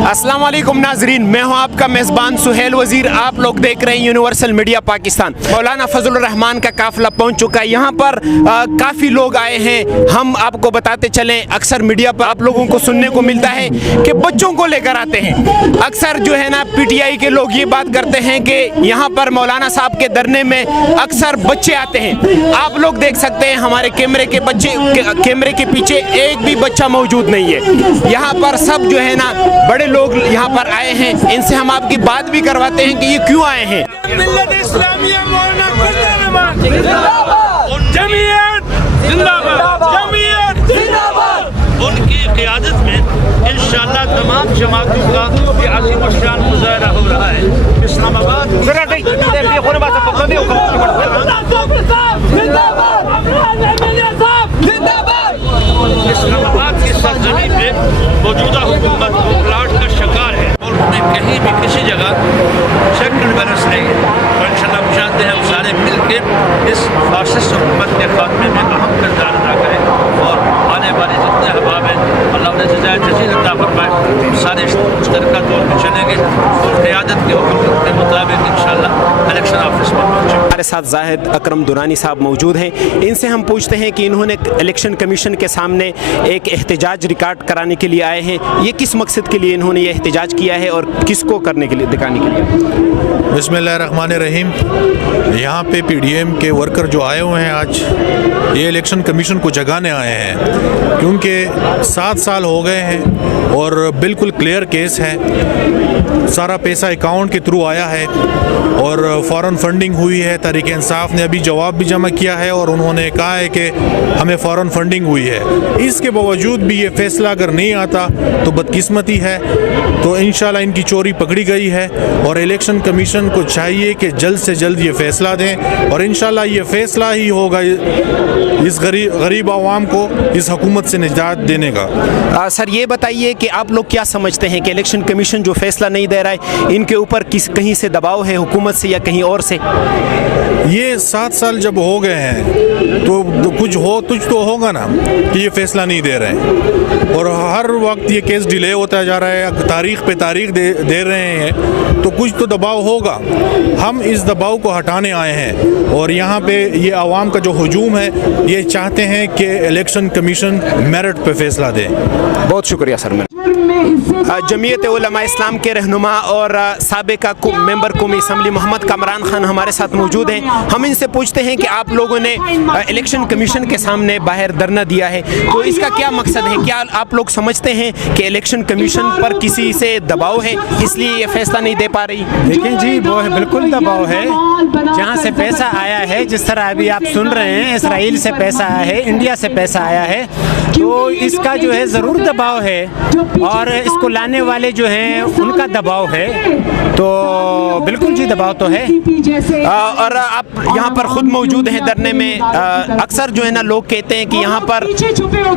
अस्सलाम वालेकुम नाजरीन, मैं हूं आपका मेज़बान सुहेल वज़ीर। आप लोग देख रहे हैं यूनिवर्सल मीडिया पाकिस्तान। मौलाना फजल रहमान का काफ़िला पहुंच चुका है। यहाँ पर काफ़ी लोग आए हैं। हम आपको बताते चलें, अक्सर मीडिया पर आप लोगों को सुनने को मिलता है कि बच्चों को लेकर आते हैं। अक्सर जो है ना PTI के लोग ये बात करते हैं कि यहाँ पर मौलाना साहब के धरने में अक्सर बच्चे आते हैं। आप लोग देख सकते हैं हमारे कैमरे के पीछे एक भी बच्चा मौजूद नहीं है। यहाँ पर सब जो है ना बड़े लोग यहाँ पर आए हैं। इनसे हम आपकी बात भी करवाते हैं कि ये क्यों आए हैं। उनकी क़ियादत में इंशाअल्लाह तमाम जमातों का ये अज़ीम शान मुज़ाहरा हो रहा है। इस्लामाबाद की सरज़मीं पे मौजूदा हुकूमत प्लाट का शिकार है और उन्हें कहीं भी किसी जगह चेक एंड बैलेंस नहीं है। तो इंशाअल्लाह हम चाहते हैं हम सारे मिल के इस फासिस्ट हुकूमत के खात्मे में अहम किरदार अदा करें और आने वाले जितने अहबाब हैं अल्लाह उन्हें जज़ाए जज़ील अता फरमाए। सारे मुश्तरका तौर पर चलेंगे और क़ियादत के हुक्म के मुताबिक इंशाअल्लाह इलेक्शन ऑफिस में पहुँचेंगे। हमारे साथ जाहिद अकरम दुरानी साहब मौजूद हैं। इनसे हम पूछते हैं कि इन्होंने इलेक्शन कमीशन के सामने एक एहतजाज रिकॉर्ड कराने के लिए आए हैं। ये किस मकसद के लिए इन्होंने ये एहतजाज किया है और किसको करने के लिए, दिखाने के लिए? बिस्मिल्लाहिर्रहमानिर्रहीम। यहाँ पे PDM के वर्कर जो आए हुए हैं आज, ये इलेक्शन कमीशन को जगाने आए हैं क्योंकि 7 साल हो गए हैं और बिल्कुल क्लियर केस है। सारा पैसा अकाउंट के थ्रू आया है और फ़ौरन फंडिंग हुई है। तहरीक इंसाफ ने अभी जवाब भी जमा किया है और उन्होंने कहा है कि हमें फ़ौरन फंडिंग हुई है। इसके बावजूद भी ये फ़ैसला अगर नहीं आता तो बदकिस्मती है। तो इंशाल्लाह इनकी चोरी पकड़ी गई है और इलेक्शन कमीशन को चाहिए कि जल्द से जल्द ये फ़ैसला दें और इंशाल्लाह ये फ़ैसला ही होगा इस गरीब आवाम को इस हुकूमत से निजात देने का। सर ये बताइए कि आप लोग क्या समझते हैं कि इलेक्शन कमीशन जो फैसला नहीं दे रहा है, इनके ऊपर कहीं से दबाव है हुकूमत से या कहीं और से? ये 7 साल जब हो गए हैं तो कुछ तो होगा ना कि ये फैसला नहीं दे रहे हैं और हर वक्त ये केस डिले होता जा रहा है, तारीख पे तारीख दे रहे हैं, तो कुछ तो दबाव होगा। हम इस दबाव को हटाने आए हैं और यहाँ पे ये आवाम का जो हुजूम है ये चाहते हैं कि इलेक्शन कमीशन मेरिट पे फैसला दे। बहुत शुक्रिया सर। जमीयत उलमा इस्लाम के रहनुमा और साबिका मेंबर कौमी असम्बली मोहम्मद कामरान खान हमारे साथ मौजूद हैं। हम इनसे पूछते हैं कि आप लोगों ने इलेक्शन कमीशन के सामने बाहर धरना दिया है, तो इसका क्या मकसद है? क्या आप लोग समझते हैं कि इलेक्शन कमीशन पर किसी से दबाव है इसलिए ये फैसला नहीं दे पा रही? लेकिन जी वो है, बिल्कुल दबाव है। जहाँ से पैसा आया है, जिस तरह अभी आप सुन रहे हैं, इसराइल से पैसा आया है, इंडिया से पैसा आया है, तो इसका जो है ज़रूर दबाव है और इसको लाने वाले जो हैं उनका दबाव है। तो बिल्कुल जी दबाव तो है। और आप यहाँ पर खुद मौजूद हैं धरने में। अक्सर जो है ना लोग कहते हैं कि यहाँ पर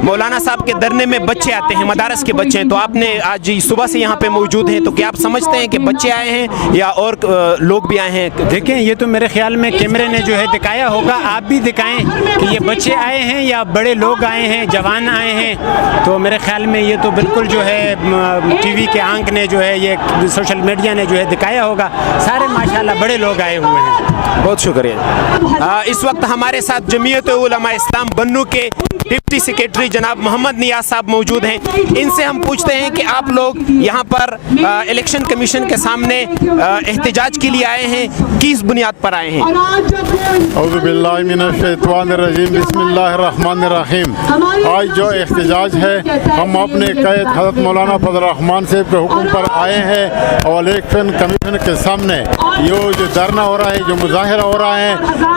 मौलाना साहब के धरने में बच्चे आते हैं, मदारस के बच्चे हैं। तो आपने आज सुबह से यहाँ पे मौजूद हैं, तो क्या आप समझते हैं कि बच्चे आए हैं या और लोग भी आए हैं? देखें, ये तो मेरे ख्याल में कैमरे ने जो है दिखाया होगा, आप भी दिखाएं कि ये बच्चे आए हैं या बड़े लोग आए हैं, जवान आए हैं। तो मेरे ख्याल में ये तो बिल्कुल जो है TV के आंक ने जो है, ये सोशल मीडिया ने जो है दिखाया होगा। सारे माशाल्लाह बड़े लोग आए हुए हैं। बहुत शुक्रिया। इस वक्त हमारे साथ जमीयत उलमा इस्लाम बन्नू के डिप्टी सेक्रेटरी जनाब मोहम्मद नियाज साहब मौजूद हैं। इनसे हम पूछते हैं कि आप लोग यहाँ पर इलेक्शन कमीशन के सामने एहतजाज के लिए आए हैं, किस बुनियाद पर आए हैं? औज़ु बिल्लाहि मिनश शैतानिर रजीम, बिस्मिल्लाहिर्रहमानिर रहीम। आज जो एहतजाज है, हम अपने क़ैद हज़रत मौलाना फजल रहमान साहब के हुक्म पर आए हैं और इलेक्शन कमीशन के सामने ये जो धरना हो रहा है, जो मुजाहिरा हो रहा है,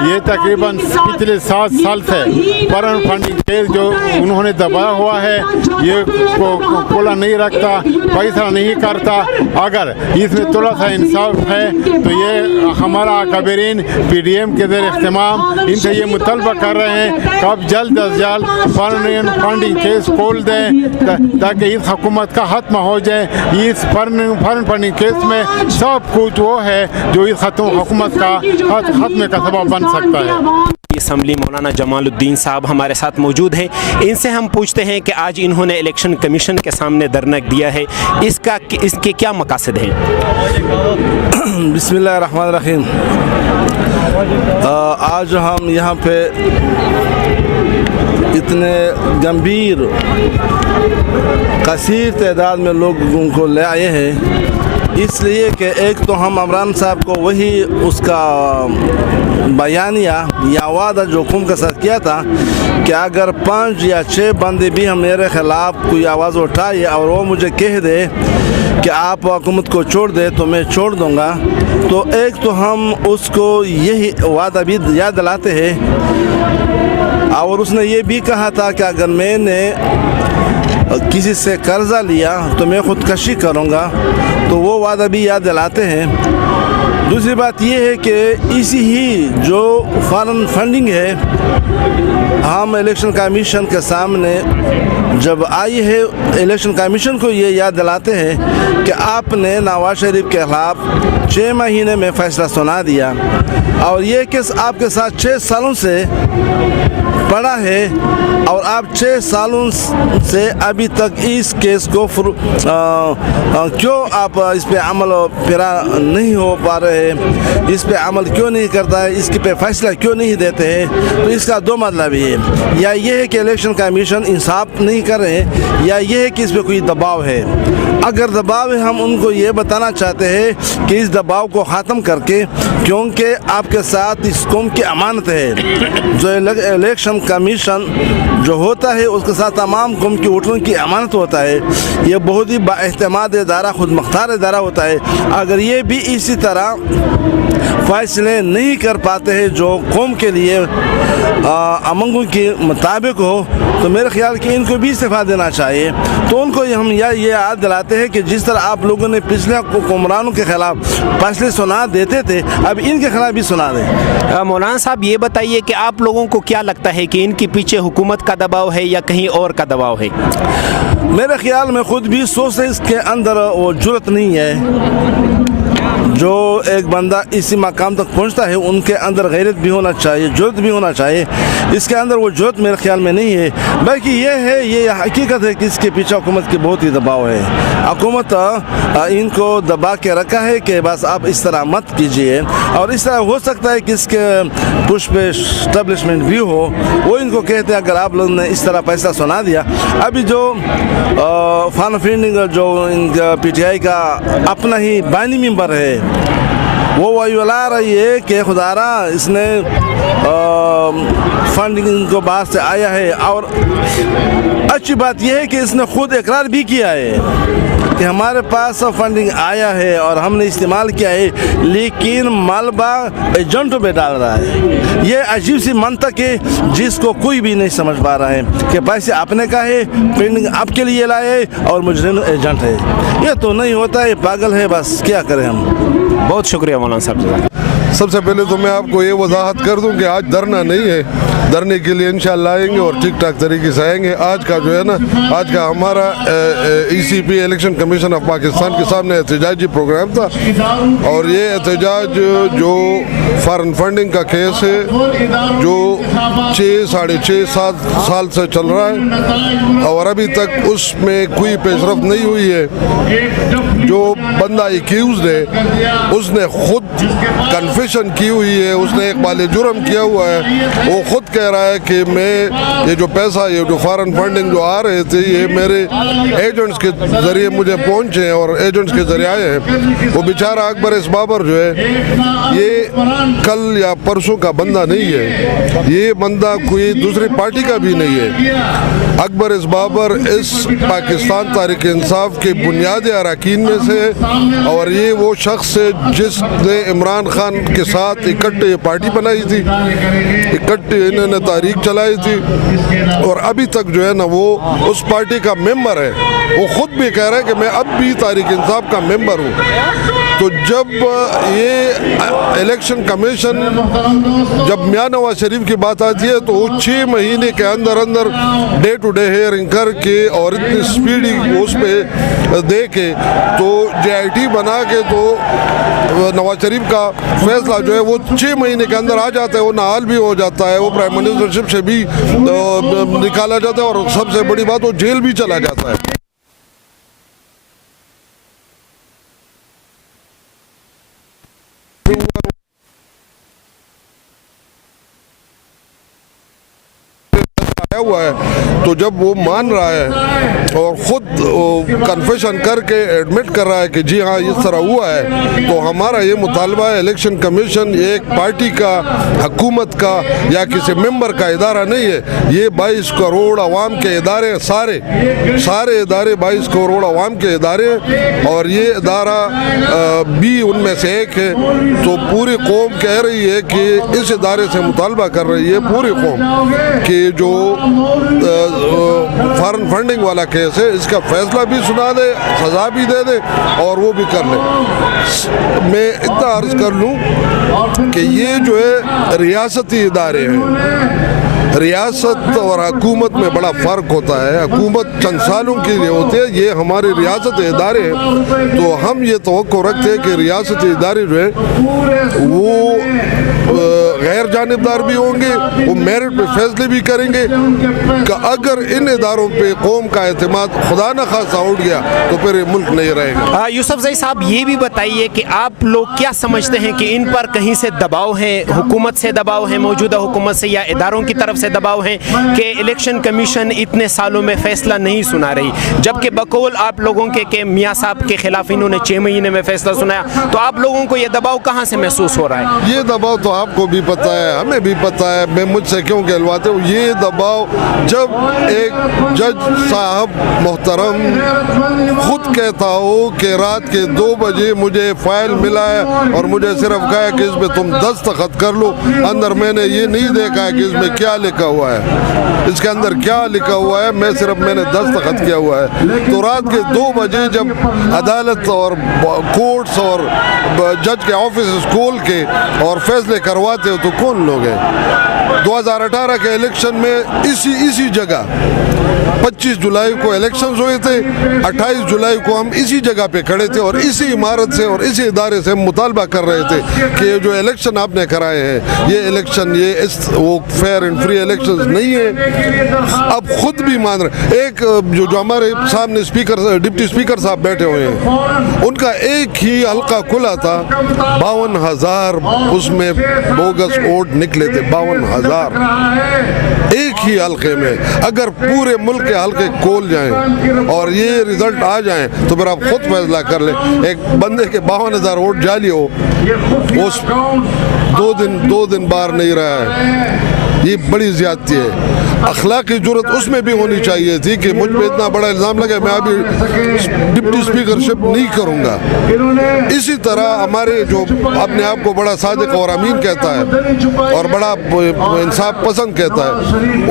ये तकरीबन पिछले 7 साल से फॉरेन फंडिंग केस जो उन्होंने दबाया हुआ है, ये कोला नहीं रखता, पैसा नहीं करता। अगर इसमें थोड़ा सा इंसाफ है तो ये हमारा कबीरीन PDM के ज़ेर इख्तिमाम इनसे ये मुतलबा कर रहे हैं कि अब जल्द अज जल्द फॉरेन फंडिंग केस खोल दें ताकि इस हुकूमत का खत्म हो जाए। इस फॉरेन फंडिंग केस में सब कुछ वो है जो इस हुकूमत का खत्म का सबब बन सकता है। اسمبلی مولانا جمال الدین صاحب ہمارے ساتھ موجود ہیں. ان سے ہم پوچھتے ہیں کہ آج انہوں نے الیکشن کمیشن کے سامنے دھرنا دیا ہے, اس کے کیا مقاصد ہیں؟ بسم اللہ الرحمن الرحیم. آج ہم یہاں پہ اتنے گمبھیر کثیر تعداد میں لوگوں کو لے آئے ہیں, اس لیے کہ ایک تو ہم عمران صاحب کو وہی اس کا بیانیہ یا وعدہ جو حکومت کے ساتھ کیا تھا کہ اگر 5 یا 6 بندے بھی ہم میرے خلاف کوئی آواز اٹھائے اور وہ مجھے کہہ دے کہ آپ حکومت کو چھوڑ دے تو میں چھوڑ دوں گا. تو ایک تو ہم اس کو یہی وعدہ بھی یاد دلاتے ہیں, اور اس نے یہ بھی کہا تھا کہ اگر میں نے کسی سے قرضہ لیا تو میں خودکشی کروں گا, تو وہ وعدہ بھی یاد دلاتے ہیں. دوسری بات یہ ہے کہ اسی ہی جو فارن فنڈنگ ہے, ہم الیکشن کمیشن کے سامنے جب آئی ہے الیکشن کمیشن کو یہ یاد دلاتے ہیں کہ آپ نے نواز شریف کے خلاف 6 مہینے میں فیصلہ سنا دیا, اور یہ کیس آپ کے ساتھ 6 سالوں سے پڑا ہے, اور آپ 6 سالوں سے ابھی تک اس کیس کو کیوں آپ اس پہ عمل پیرا نہیں ہو پا رہے, اس پہ عمل کیوں نہیں کرتا ہے, اس پہ فیصلہ کیوں نہیں دیتے ہیں؟ تو اس کا 2 مطلب ہے, یا یہ ہے کہ الیکشن کمیشن انصاف نہیں کر رہے, یا یہ ہے کہ اس پہ کوئی دباؤ ہے. اگر دباؤ ہے, ہم ان کو یہ بتانا چاہتے ہیں کہ اس دباؤ کو ختم کر کے, کیونکہ آپ کے ساتھ اس قوم کی امانت ہے, جو الیکشن کمیشن جو ہوتا ہے اس کے ساتھ تمام قوم کی ووٹروں کی امانت ہوتا ہے. یہ بہت ہی با اعتماد ادارہ, خود مختار ادارہ ہوتا ہے. اگر یہ بھی اسی طرح فیصلے نہیں کر پاتے ہیں جو قوم کے لیے امنگوں کے مطابق ہو, تو میرے خیال کہ ان کو بھی استعفیٰ دینا چاہیے. تو ان کو ہم یہ یاد دلاتے ہیں کہ جس طرح آپ لوگوں نے پچھلے حکمرانوں کے خلاف فیصلے سنا دیتے تھے, اب ان کے خلاف بھی سنا دیں. مولانا صاحب یہ بتائیے کہ آپ لوگوں کو کیا لگتا ہے کہ ان کے پیچھے حکومت کا دباؤ ہے یا کہیں اور کا دباؤ ہے؟ میرے خیال میں خود بھی سوچتے اس کے اندر وہ جرت نہیں ہے. جو ایک بندہ اسی مقام تک پہنچتا ہے ان کے اندر غیرت بھی ہونا چاہیے, جرت بھی ہونا چاہیے. اس کے اندر وہ جرت میرے خیال میں نہیں ہے, بلکہ یہ ہے, یہ حقیقت ہے کہ اس کے پیچھے حکومت کی بہت ہی دباؤ ہے. حکومت ان کو دبا کے رکھا ہے کہ بس آپ اس طرح مت کیجئے, اور اس طرح ہو سکتا ہے کہ اس کے پش پہ اسٹیبلشمنٹ بھی ہو. وہ ان کو کہتے ہیں اگر آپ لوگوں نے اس طرح پیسہ سنا دیا, ابھی جو فارن فنڈنگ جو ان پی ٹی آئی کا اپنا ہی بانی ممبر ہے, وہ ولا رہی ہے کہ خدا را اس نے فنڈنگ کو باہر سے آیا ہے. اور اچھی بات یہ ہے کہ اس نے خود اقرار بھی کیا ہے کہ ہمارے پاس فنڈنگ آیا ہے اور ہم نے استعمال کیا ہے, لیکن مالبہ ایجنٹوں پہ ڈال رہا ہے. یہ عجیب سی منطق ہے جس کو کوئی بھی نہیں سمجھ پا رہا ہے کہ پیسے آپ نے کہا ہے, فنڈنگ آپ کے لیے لائے اور مجرم ایجنٹ ہے. یہ تو نہیں ہوتا ہے, پاگل ہے, بس کیا کریں ہم. بہت شکریہ مولانا صاحب. سب سے پہلے تو میں آپ کو یہ وضاحت کر دوں کہ آج دھرنا نہیں ہے, دھرنے کے لیے انشاءاللہ آئیں گے اور ٹھیک ٹھاک طریقے سے آئیں گے. آج کا جو ہے نا, آج کا ہمارا ECP election commission of Pakistan کے سامنے احتجاجی پروگرام تھا, اور یہ احتجاج جو فارن فنڈنگ کا کیس ہے جو 6.5-7 سال سے چل رہا ہے, اور ابھی تک اس میں کوئی پیش رفت نہیں ہوئی ہے. جو بندہ ایکیوزڈ ہے اس نے خود کنفیشن کی ہوئی ہے, اس نے اقبال جرم کیا ہوا ہے. وہ خود کہہ رہا ہے کہ میں یہ جو پیسہ, یہ جو فارن فنڈنگ جو آ رہے تھے, یہ میرے ایجنٹس کے ذریعے مجھے پہنچے ہیں اور ایجنٹس کے ذریعے آئے ہیں. وہ بیچارہ اکبر اس بابر جو ہے, یہ کل یا پرسوں کا بندہ نہیں ہے, یہ بندہ کوئی دوسری پارٹی کا بھی نہیں ہے. اکبر اس بابر اس پاکستان تحریک انصاف کے بنیادی اراکین میں سے, اور یہ وہ شخص ہے جس نے عمران خان کے ساتھ اکٹھے پارٹی بنائی تھی, اکٹھے انہوں نے تحریک چلائی تھی, اور ابھی تک جو ہے نا وہ اس پارٹی کا ممبر ہے. وہ خود بھی کہہ رہا ہے کہ میں اب بھی تحریک انصاف کا ممبر ہوں. تو جب یہ الیکشن کمیشن جب میاں نواز شریف کی بات آتی ہے تو وہ 6 مہینے کے اندر another day to day hearing کر کے اور اتنی سپیڈی اس پہ دے کے تو JIT بنا کے تو نواز شریف کا فیصلہ جو ہے وہ 6 مہینے کے اندر آ جاتا ہے، وہ نااہل بھی ہو جاتا ہے، وہ پرائم منسٹرشپ سے بھی نکالا جاتا ہے، اور سب سے بڑی بات وہ جیل بھی چلا جاتا ہے۔ ہوا ہے تو جب وہ مان رہا ہے اور خود کنفیشن کر کے ایڈمٹ کر رہا ہے کہ جی ہاں اس طرح ہوا ہے، تو ہمارا یہ مطالبہ ہے الیکشن کمیشن ایک پارٹی کا، حکومت کا یا کسی ممبر کا ادارہ نہیں ہے، یہ 22 کروڑ عوام کے ادارے، سارے ادارے 22 کروڑ عوام کے ادارے ہیں، اور یہ ادارہ بھی ان میں سے ایک ہے۔ تو پوری قوم کہہ رہی ہے کہ اس ادارے سے مطالبہ کر رہی ہے پوری قوم کہ جو فارن فنڈنگ والا کیس ہے اس کا فیصلہ بھی سنا دے، سزا بھی دے دے اور وہ بھی کر لے۔ میں اتنا عرض کر لوں کہ یہ جو ہے ریاستی ادارے ہیں، ریاست اور حکومت میں بڑا فرق ہوتا ہے۔ حکومت چند سالوں کے لیے ہوتی ہے، یہ ہمارے ریاستی ادارے ہیں، تو ہم یہ توقع رکھتے ہیں کہ ریاستی ادارے جو ہیں وہ غیر جانبدار بھی ہوں گے، وہ میرٹ پہ فیصلے بھی کریں گے کہ اگر ان اداروں پہ قوم کا اعتماد خدا نہ خواستہ اٹھ گیا تو پھر یہ ملک نہیں رہے گا۔ یوسف زئی صاحب یہ بھی بتائیے کہ آپ لوگ کیا سمجھتے ہیں کہ ان پر کہیں سے دباؤ ہے، حکومت سے دباؤ ہے، موجودہ حکومت سے یا اداروں کی طرف سے دباؤ ہے کہ الیکشن کمیشن اتنے سالوں میں فیصلہ نہیں سنا رہی، جبکہ بقول آپ لوگوں کے کہ میاں صاحب کے خلاف انہوں نے 6 مہینے میں فیصلہ سنایا، تو آپ لوگوں کو یہ دباؤ کہاں سے محسوس ہو رہا ہے؟ یہ دباؤ تو آپ کو بھی پتہ ہے، ہمیں بھی پتہ ہے، میں مجھ سے کیوں کہلواتے ہوں، یہ دباؤ جب ایک جج صاحب محترم خود کہتا ہو کہ رات کے 2 بجے مجھے فائل ملا ہے اور مجھے صرف کہا کہ اس میں تم دستخط کر لو، اندر میں نے یہ نہیں دیکھا ہے کہ اس میں کیا لکھا ہوا ہے، اس کے اندر کیا لکھا ہوا ہے، میں نے دستخط کیا ہوا ہے، تو رات کے 2 بجے جب عدالت اور کورٹس اور جج کے آفیسز کھول کے اور فیصلے کرواتے ہو تو کون لوگ ہیں؟ 2018 کے الیکشن میں اسی جگہ 25 جولائی کو الیکشنز ہوئے تھے، 28 جولائی کو ہم اسی جگہ پہ کھڑے تھے اور اسی عمارت سے اور اسی ادارے سے ہم مطالبہ کر رہے تھے کہ جو الیکشن آپ نے کرائے ہیں یہ الیکشن وہ فیئر اینڈ فری الیکشنز نہیں ہے۔ اب خود بھی مان رہے، ایک جو ہمارے سامنے ڈپٹی اسپیکر صاحب بیٹھے ہوئے ہیں، ان کا ایک ہی حلقہ کھلا تھا، 52,000 اس میں بوگس ووٹ نکلے تھے، 52,000 ایک ہی حلقے میں۔ اگر پورے ملک کے حلقے کھول جائیں اور یہ رزلٹ آ جائیں تو پھر آپ خود فیصلہ کر لیں، ایک بندے کے 52,000 ووٹ جعلی ہو، اس 2 دن باہر نہیں رہا ہے، یہ بڑی زیادتی ہے۔ اخلاقی جرت اس میں بھی ہونی چاہیے تھی کہ مجھ پہ اتنا بڑا الزام لگا، میں ابھی ڈپٹی اسپیکرشپ نہیں کروں گا۔ اسی طرح ہمارے جو اپنے آپ کو بڑا صادق اور امین کہتا ہے اور بڑا انصاف پسند کہتا ہے،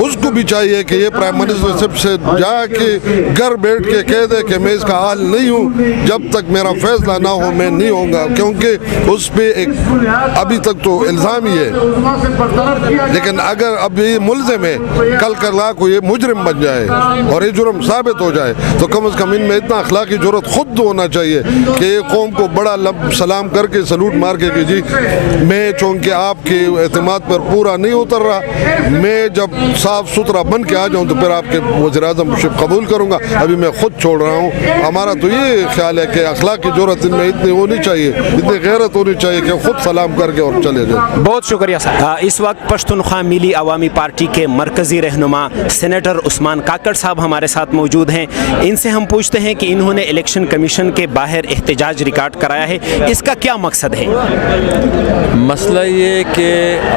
اس کو بھی چاہیے کہ یہ پرائم منسٹرشپ سے جا کے گھر بیٹھ کے کہہ دے کہ میں اس کا حال نہیں ہوں، جب تک میرا فیصلہ نہ ہو میں نہیں ہوں گا، کیونکہ اس پہ ایک ابھی تک تو الزام ہی ہے، لیکن اگر اب یہ ملزم ہے، کل کو یہ مجرم بن جائے اور یہ جرم ثابت ہو جائے تو کم از کم ان میں اتنا اخلاقی جرت خود ہونا چاہیے کہ یہ قوم کو بڑا سلام کر کے سلوٹ مار کے کہ جی میں چونکہ آپ کے اعتماد پر پورا نہیں اتر رہا، میں جب صاف ستھرا بن کے آ جاؤں تو پھر آپ کے وزیر اعظم شپ قبول کروں گا، ابھی میں خود چھوڑ رہا ہوں۔ ہمارا تو یہ خیال ہے کہ اخلاقی جرت ان میں اتنی ہونی چاہیے، اتنی غیرت ہونی چاہیے کہ خود سلام کر کے اور چلے جائیں۔ بہت شکریہ صاحب۔ اس وقت پشتونخوا ملی عوامی پارٹی کے مرکزی رہنما سینیٹر عثمان کاکڑ صاحب ہمارے ساتھ موجود ہیں، ان سے ہم پوچھتے ہیں کہ انہوں نے الیکشن کمیشن کے باہر احتجاج ریکارڈ کرایا ہے، اس کا کیا مقصد ہے؟ مسئلہ یہ کہ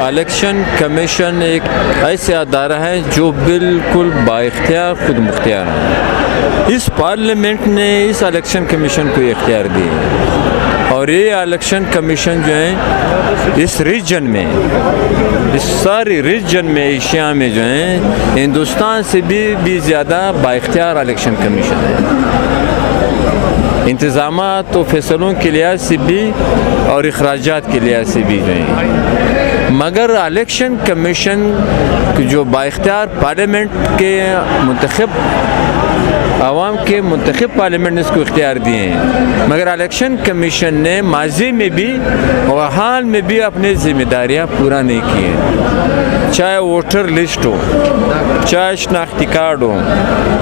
الیکشن کمیشن ایک ایسے ادارہ ہے جو بالکل با اختیار خود مختار ہے، اس پارلیمنٹ نے اس الیکشن کمیشن کو اختیار دی اور یہ الیکشن کمیشن جو ہے اس ریجن میں، اس ساری ریجن میں، ایشیا میں جو ہیں ہندوستان سے بھی زیادہ با اختیار الیکشن کمیشن ہے۔ इंतज़ामात و फैसलों के लिहाज से भी और अखराजात के लिहाज से भी जो हैं, मगर इलेक्शन कमीशन जो बाइख्तियार पार्लियामेंट के मुंतखब आवाम के मुंतखब पार्लियामेंट ने इसको इख्तियार दिए हैं, मगर इलेक्शन कमीशन ने माजी में भी और हाल में भी अपनी ज़िम्मेदारियाँ पूरा नहीं की हैं। चाहे वोटर लिस्ट हो, चाहे शनाख्ती कार्ड हो,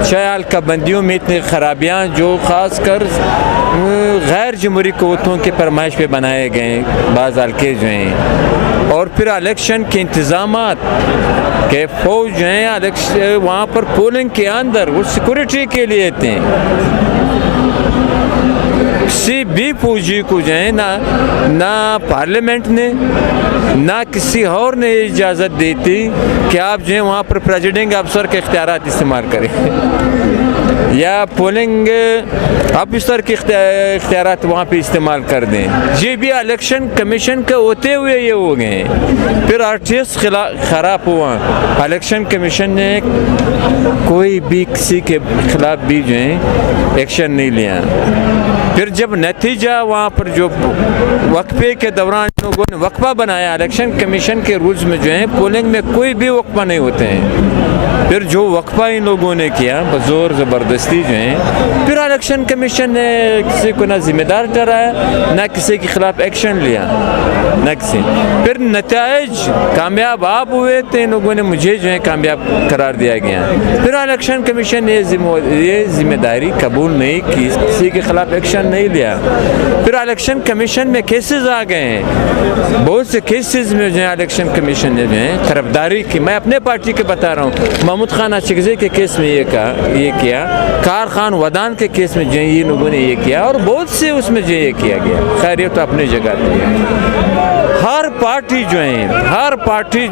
चाहे हल्का बंदियों में इतनी खराबियाँ जो ख़ास कर गैर जमहूरी क़ुव्वतों के फरमाइश पे बनाए गए बाज़ हल्के जो हैं, और फिर इलेक्शन के इंतज़ामात के फौज जो हैं वहाँ पर पोलिंग के अंदर वो सिक्योरिटी के लिए थे। किसी भी फौजी को जो है ना पार्लियामेंट ने ना किसी और ने इजाज़त दी थी कि आप जो है वहाँ पर प्रेसिडिंग अफसर के इख्तियारात इस्तेमाल करें या पोलिंग ऑफिसर के इख्तियारात वहाँ पे इस्तेमाल कर दें। ये भी इलेक्शन कमीशन के होते हुए ये हो गए। फिर RTS ख़राब हुआ, इलेक्शन कमीशन ने कोई भी किसी के खिलाफ भी जो है एक्शन नहीं लिया। फिर जब नतीजा वहाँ पर जो वक्फे के दौरान लोगों ने वक्फा बनाया, इलेक्शन कमीशन के रूल्स में जो है पोलिंग में कोई भी वक्फा नहीं होते हैं। फिर जो वक्फा इन लोगों ने किया बज़ोर ज़बरदस्ती जो है, फिर इलेक्शन कमीशन ने किसी को ना ज़िम्मेदार ठहराया ना किसी के ख़िलाफ़ एक्शन लिया ना किसी। फिर नतीज कामयाब आप हुए तो इन लोगों ने मुझे जो है कामयाब करार दिया गया। फिर इलेक्शन कमीशन ने ये ज़िम्मेदारी कबूल नहीं की, किसी के ख़िलाफ़ एक्शन नहीं लिया। फिर इलेक्शन कमीशन में केसेस आ गए हैं, बहुत से केसेस में जो है इलेक्शन कमीशन ने जो है तरफदारी की। मैं अपने पार्टी के बता रहा हूँ, महमूद खान अचकज़ई के केस में ये किया, कार खान वदान के केस में जो ये लोगों ने ये किया, और बहुत से उसमें जो ये किया गया। खैर ये तो अपनी जगह पे है। हर पार्टी जो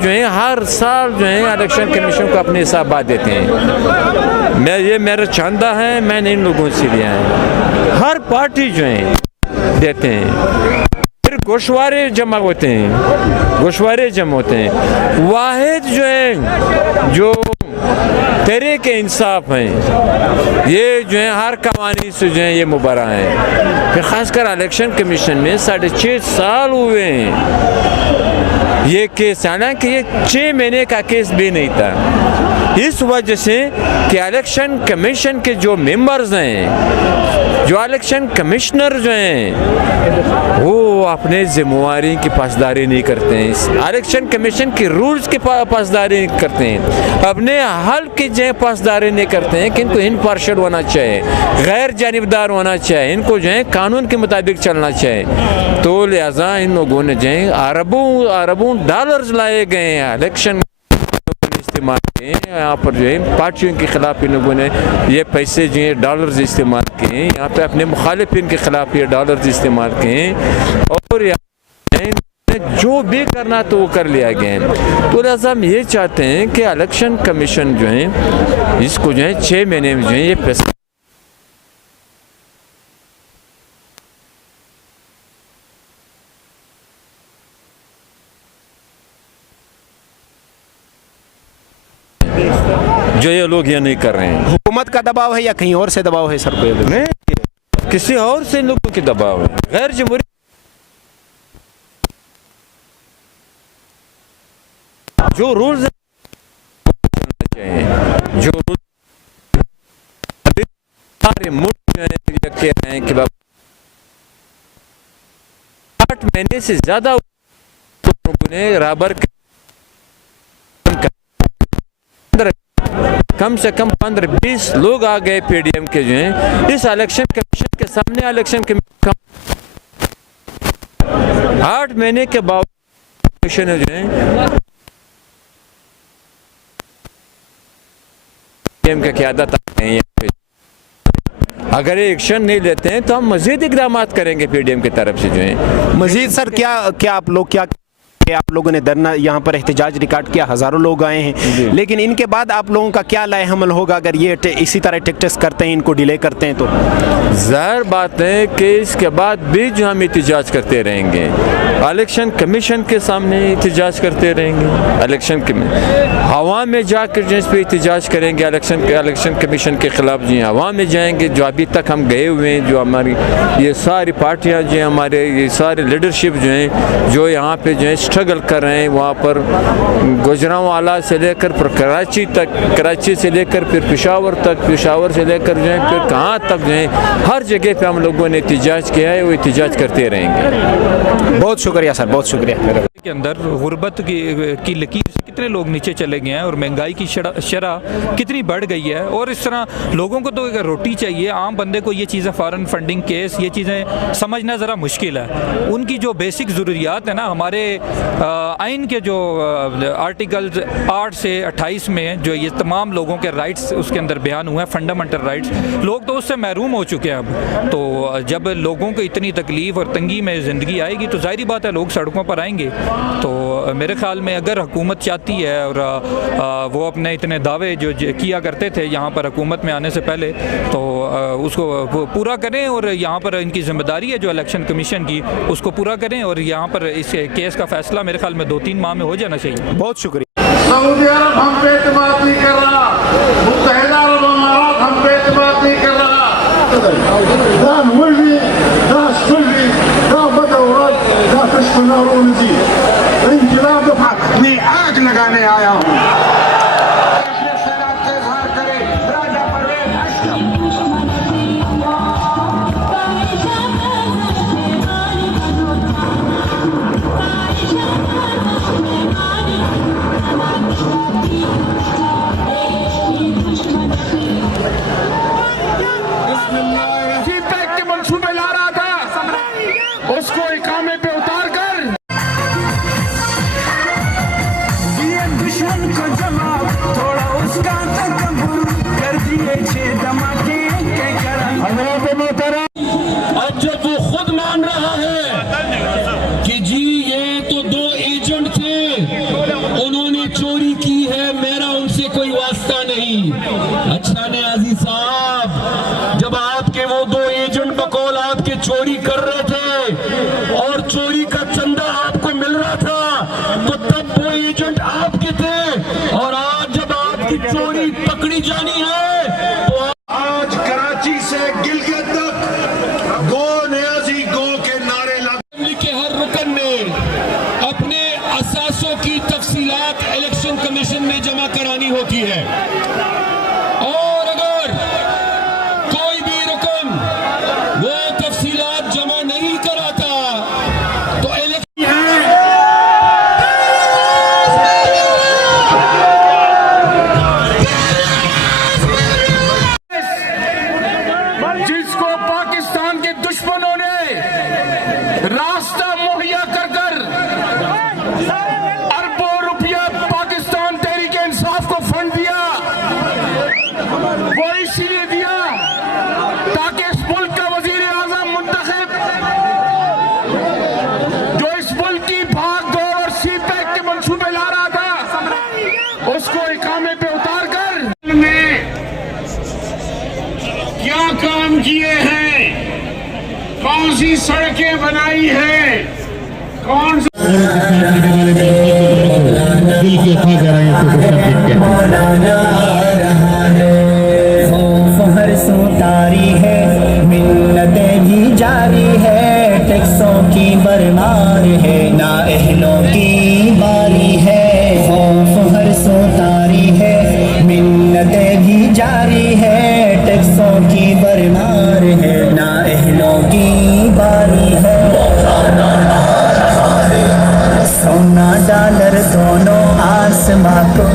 है हर साल जो है इलेक्शन कमीशन को अपने हिसाब देते हैं। ये मेरा चंदा है, मैंने इन लोगों से लिया है। हर पार्टी जो है देते हैं। फिर गोशवारे जमा होते हैं। वाहिद जो है जो तेरे के इंसाफ हैं, ये जो है हर कवानी से जो है ये मुबरा हैं। फिर ख़ासकर इलेक्शन कमीशन में 6.5 साल हुए हैं ये केस, हालांकि ये 6 महीने का केस भी नहीं था। इस वजह से कि इलेक्शन कमीशन के जो मेंबर्स हैं, जो इलेक्शन कमिश्नर जो हैं, वो अपने ज़िम्मेवारी की पासदारी नहीं करते हैं, इलेक्शन कमीशन के रूल्स की पासदारी नहीं करते हैं, अपने हल की जो है पासदारी नहीं करते हैं कि इनको इम्पार्शियल होना चाहिए, गैर जानिबदार होना चाहिए, इनको जो है कानून के मुताबिक चलना चाहिए। तो लिहाजा इन लोगों ने जो है अरबों डॉलर्स लाए गए हैं इलेक्शन इस्तेमाल किए। यहाँ पर जो है पार्टियों के खिलाफ इन लोगों ने ये पैसे जो है डॉलर्स इस्तेमाल किए, यहाँ पे अपने मुखालिफिन के खिलाफ ये डॉलर्स इस्तेमाल किए, और यहाँ जो भी करना तो वो कर लिया गया है। तो लिहाजा हम ये चाहते हैं कि इलेक्शन कमीशन जो है इसको जो है 6 महीने में जो है ये फैसला जो ये लोग ये नहीं कर रहे हैं। हुकूमत का दबाव है या कहीं और से दबाव है सर? नहीं, किसी और से लोगों के दबाव है, गैर जमहूरी जो रूल्स चाहिए, जो रूल्स कह रहे हैं कि 8 महीने से ज्यादा लोगों ने राबर कम से कम 15-20 लोग आ गए PDM के जो हैं इस इलेक्शन कमीशन के सामने। इलेक्शन कमीशन 8 महीने के बावजूद कमीशन जो है PDM का क़यादत है। अगर ये एक्शन नहीं लेते हैं तो हम मजीद इक़दाम करेंगे PDM की तरफ से जो है। मजीद सर क्या आप लोगों ने धरना यहाँ पर एहतजाज रिकॉर्ड किया, हज़ारों लोग आए हैं, लेकिन इनके बाद आप लोगों का क्या लाए हमल होगा अगर ये इसी तरह टेक्टस करते हैं, इनको डिले करते हैं? तो ज़ाहिर बात है कि इसके बाद भी जो हम एहतजाज करते रहेंगे। इलेक्शन कमीशन के सामने एहतजाज करते रहेंगे। इलेक्शन हवा में जाकर जो इस पर एहतजाज करेंगे इलेक्शन कमीशन के ख़िलाफ़ जी हवा में जाएंगे। जो अभी तक हम गए हुए हैं, जो हमारी ये सारी पार्टियां जो हैं, हमारे ये सारे लीडरशिप जो हैं, जो यहाँ पे जो है स्ट्रगल कर रहे हैं, वहाँ पर गुजरांवाला से लेकर फिर कराची तक, कराची से लेकर फिर पेशावर तक, पेशावर से लेकर जो है फिर कहाँ तक जो है, हर जगह पे हम लोगों ने एहतजाज किया है, वो एहतजाज करते रहेंगे। बहुत शुक्रिया सर, बहुत शुक्रिया। के अंदर गुर्बत की लकीर से कितने लोग नीचे चले गए हैं और महंगाई की शरह कितनी बढ़ गई है। और इस तरह लोगों को तो अगर रोटी चाहिए, आम बंदे को ये चीज़ें फॉरेन फंडिंग केस ये चीज़ें समझना ज़रा मुश्किल है। उनकी जो बेसिक ज़रूरियात है ना, हमारे आइन के जो आर्टिकल्स 8 से 28 में जो ये तमाम लोगों के राइट्स उसके अंदर बयान हुए हैं, फंडामेंटल राइट्स, लोग तो उससे महरूम हो चुके हैं अब। तो जब लोगों को इतनी तकलीफ़ और तंगी में ज़िंदगी आएगी तो ज़ाहिर बात है लोग सड़कों पर आएंगे। तो मेरे ख्याल में अगर हुकूमत चाहती है और वो अपने इतने दावे जो किया करते थे यहाँ पर हुकूमत में आने से पहले, तो उसको पूरा करें। और यहाँ पर इनकी ज़िम्मेदारी है जो इलेक्शन कमीशन की, उसको पूरा करें। और यहाँ पर इस केस का फैसला मेरे ख्याल में 2-3 माह में हो जाना चाहिए। बहुत शुक्रिया। सऊदी अरब हम पे एतमाद नहीं कर रहा, मुत्तहिदा अरब अमारात हम पे एतमाद नहीं कर रहा। मैं आग लगाने आया हूँ। मंसूबे ला रहा था, उसको इकामे पे उतार कर दुश्मन को जवाब थोड़ा उसका तकब्बुर कर दिए 6 धमाके के करम। अब जब वो खुद मान रहा है कि जी ये तो 2 एजेंट थे, उन्होंने चोरी की है, मेरा उनसे कोई वास्ता नहीं। अच्छा नियाज़ी साहब, जब आपके वो 2 एजेंट बकौल आपके चोरी कर रहे थे और चोरी का चंदा आपको मिल रहा था, तो तब वो एजेंट आपके थे। और आज जब आपकी चोरी पकड़ी जानी है तो आज कराची से गिलगित तक गो नियाज़ी गो के नारे लगे। के हर रुकन ने अपने असासों की तफसीलात इलेक्शन कमीशन में जमा करानी होती है। और अगर कोई भी रुकन वो तफसीलात जमा नहीं कराता तो इलेक्शन जिसको पाकिस्तान के दुश्मनों ने रास्ता मुहैया कर अरबों रुपया पाकिस्तान तहरीक इंसाफ को फंड दिया, वो इसीलिए दिया ताकि इस मुल्क का वजीर आजम मुंतखब जो इस मुल्क की भाग दौड़ और सीपैक के मंसूबे ला रहा था, उसको इकामे पे उतार कर में क्या काम किए हैं, कौन सी सड़कें बनाई है, कौन सा दिल की खा जा हर सो तारी है, मिन्नतें भी जारी है, टैक्सों की बरमार है, ना अहलों की बारी है। खौफ हर सो तारी है, मिन्नतें भी जारी है, टैक्सों की बरमार है, ना अहलों की बारी है। सोना डॉलर दोनों आसमां को